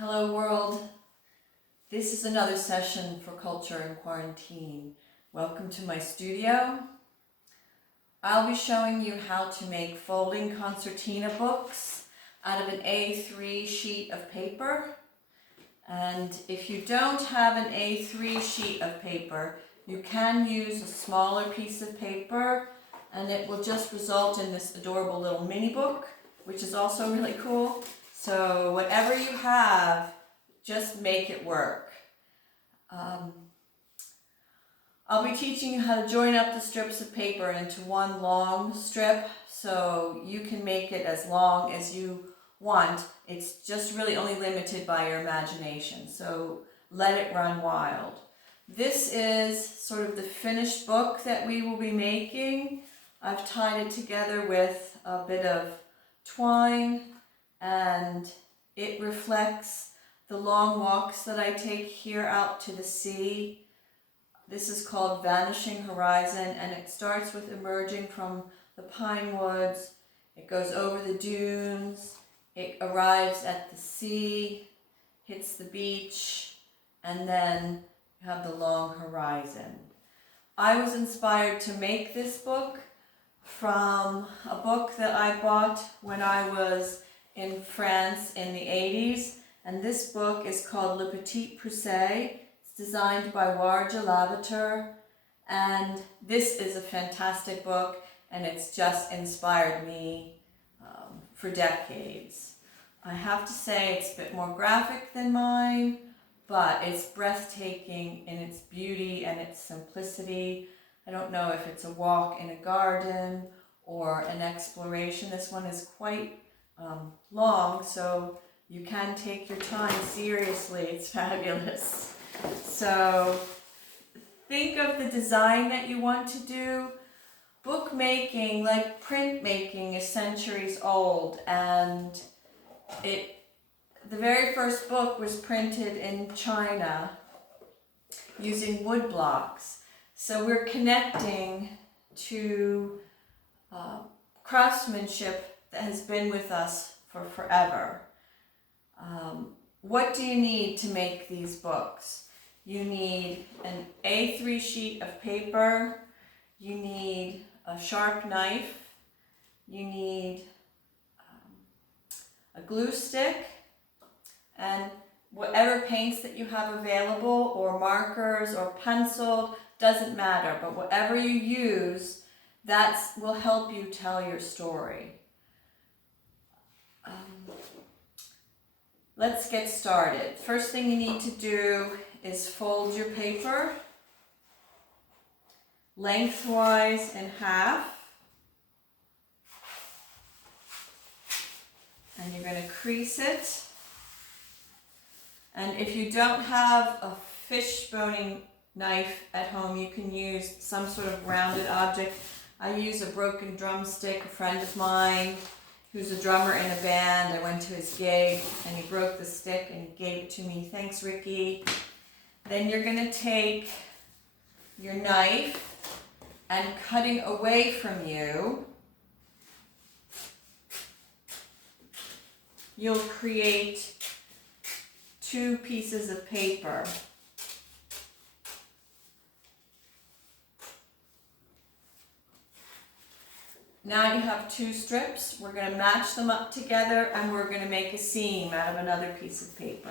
Hello world, this is another session for Culture in Quarantine. Welcome to my studio. I'll be showing you how to make folding concertina books out of an A3 sheet of paper. And if you don't have an A3 sheet of paper, you can use a smaller piece of paper and it will just result in this adorable little mini book, which is also really cool. So whatever you have, just make it work. I'll be teaching you how to join up the strips of paper into one long strip, so you can make it as long as you want. It's just really only limited by your imagination, so let it run wild. This is sort of the finished book that we will be making. I've tied it together with a bit of twine, and it reflects the long walks that I take here out to the sea. This is called Vanishing Horizon, and it starts with emerging from the pine woods. It goes over the dunes, it arrives at the sea, hits the beach, and then you have the long horizon. I was inspired to make this book from a book that I bought when I was in France in the 80s, and this book is called Le Petit Pousset. It's designed by Warja Lavater, and this is a fantastic book, and it's just inspired me for decades. I have to say it's a bit more graphic than mine, but it's breathtaking in its beauty and its simplicity. I don't know if it's a walk in a garden or an exploration. This one is quite long, so you can take your time seriously. It's fabulous. So think of the design that you want to do. Bookmaking, like printmaking, is centuries old, and the very first book was printed in China using wood blocks. So we're connecting to craftsmanship that has been with us for forever. What do you need to make these books? You need an A3 sheet of paper, you need a sharp knife, you need a glue stick, and whatever paints that you have available, or markers or pencil, doesn't matter, but whatever you use, that will help you tell your story. Let's get started. First thing you need to do is fold your paper lengthwise in half, and you're going to crease it. And if you don't have a fish boning knife at home, you can use some sort of rounded object. I use a broken drumstick. A friend of mine who's a drummer in a band, I went to his gig and he broke the stick and he gave it to me. Thanks, Ricky. Then you're going to take your knife and cutting away from you, you'll create two pieces of paper. Now you have two strips. We're going to match them up together and we're going to make a seam out of another piece of paper.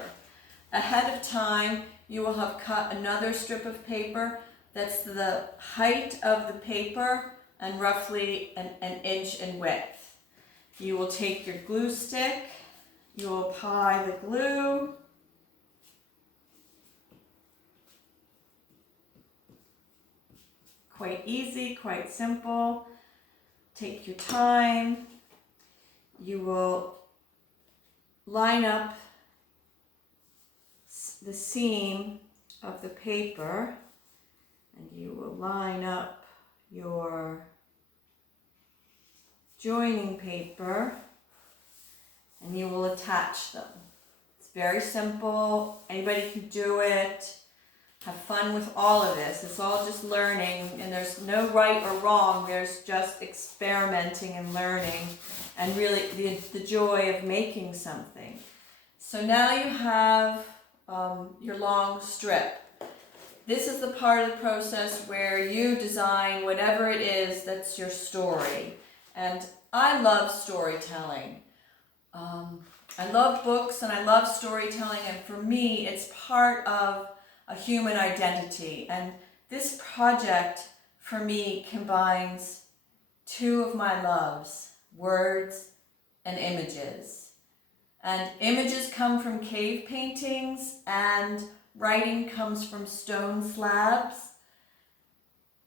Ahead of time, you will have cut another strip of paper that's the height of the paper and roughly an inch in width. You will take your glue stick, you will apply the glue, quite easy, quite simple. Take your time. You will line up the seam of the paper, and you will line up your joining paper, and you will attach them. It's very simple. Anybody can do it. Have fun with all of this. It's all just learning, and there's no right or wrong. There's just experimenting and learning, and really the joy of making something. So now you have your long strip. This is the part of the process where you design whatever it is that's your story. And I love storytelling. I love books and I love storytelling, and for me it's part of a human identity. And this project for me combines two of my loves, words and images. And images come from cave paintings and writing comes from stone slabs.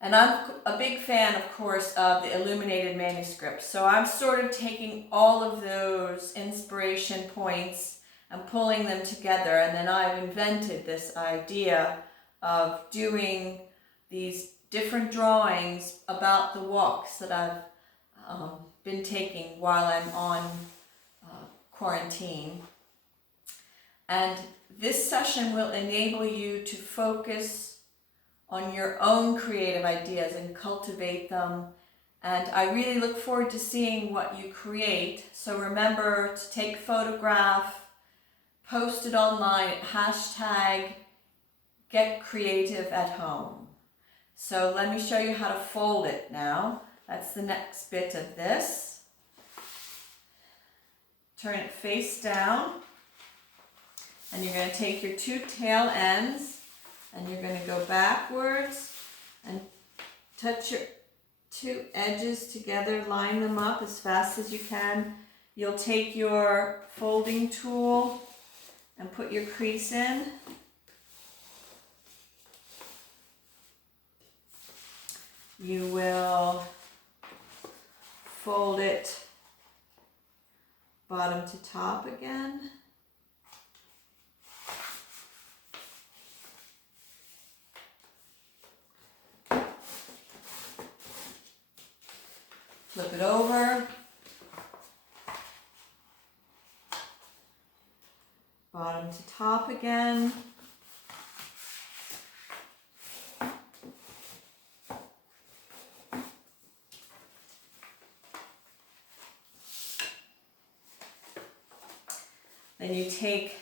And I'm a big fan, of course, of the illuminated manuscripts. So I'm sort of taking all of those inspiration points and pulling them together. And then I've invented this idea of doing these different drawings about the walks that I've been taking while I'm on quarantine. And this session will enable you to focus on your own creative ideas and cultivate them. And I really look forward to seeing what you create. So remember to take a photograph, post it online at #GetCreativeAtHome. So let me show you how to fold it now. That's the next bit of this. Turn it face down. And you're going to take your two tail ends and you're going to go backwards and touch your two edges together, line them up as fast as you can. You'll take your folding tool and put your crease in. You will fold it bottom to top again. Flip it over. Bottom to top again. Then you take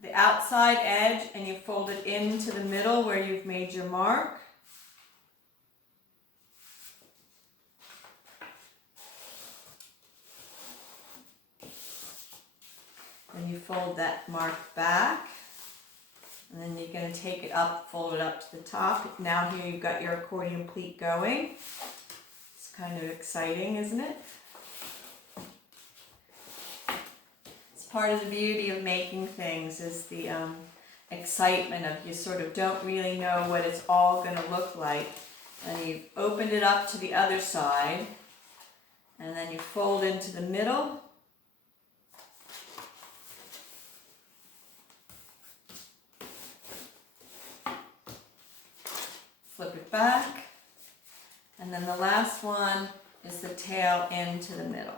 the outside edge and you fold it into the middle where you've made your mark. Then you fold that mark back, and then you're going to take it up, fold it up to the top. Now here you've got your accordion pleat going. It's kind of exciting, isn't it? It's part of the beauty of making things, is the excitement of you sort of don't really know what it's all going to look like. And you've opened it up to the other side, and then you fold into the middle. Flip it back, and then the last one is the tail into the middle.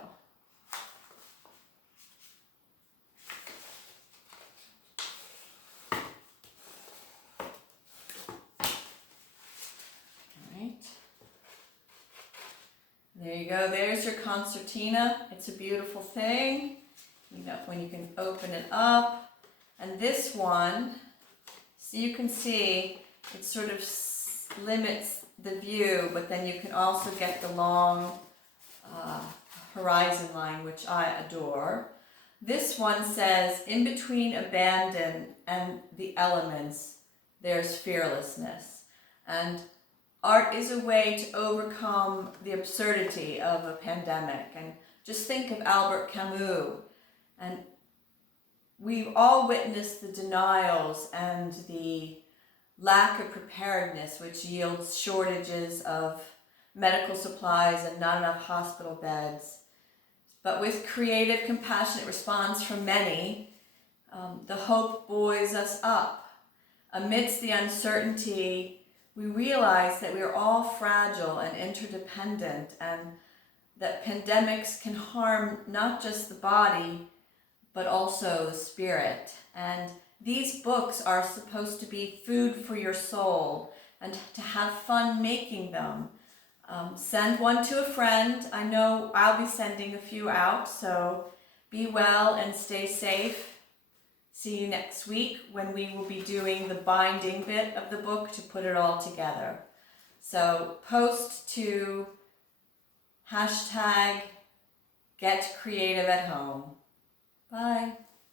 Alright, there you go, there's your concertina. It's a beautiful thing. You know, when you can open it up, and this one, so you can see, it sort of limits the view, but then you can also get the long horizon line, which I adore. This one says, in between abandon and the elements, there's fearlessness. And art is a way to overcome the absurdity of a pandemic. And just think of Albert Camus. And we've all witnessed the denials and the lack of preparedness, which yields shortages of medical supplies and not enough hospital beds. But with creative, compassionate response from many, the hope buoys us up. Amidst the uncertainty, we realize that we are all fragile and interdependent, and that pandemics can harm not just the body, but also the spirit. And these books are supposed to be food for your soul and to have fun making them. Send one to a friend. I know I'll be sending a few out, so be well and stay safe. See you next week when we will be doing the binding bit of the book to put it all together. So post to #GetCreativeAtHome. Bye.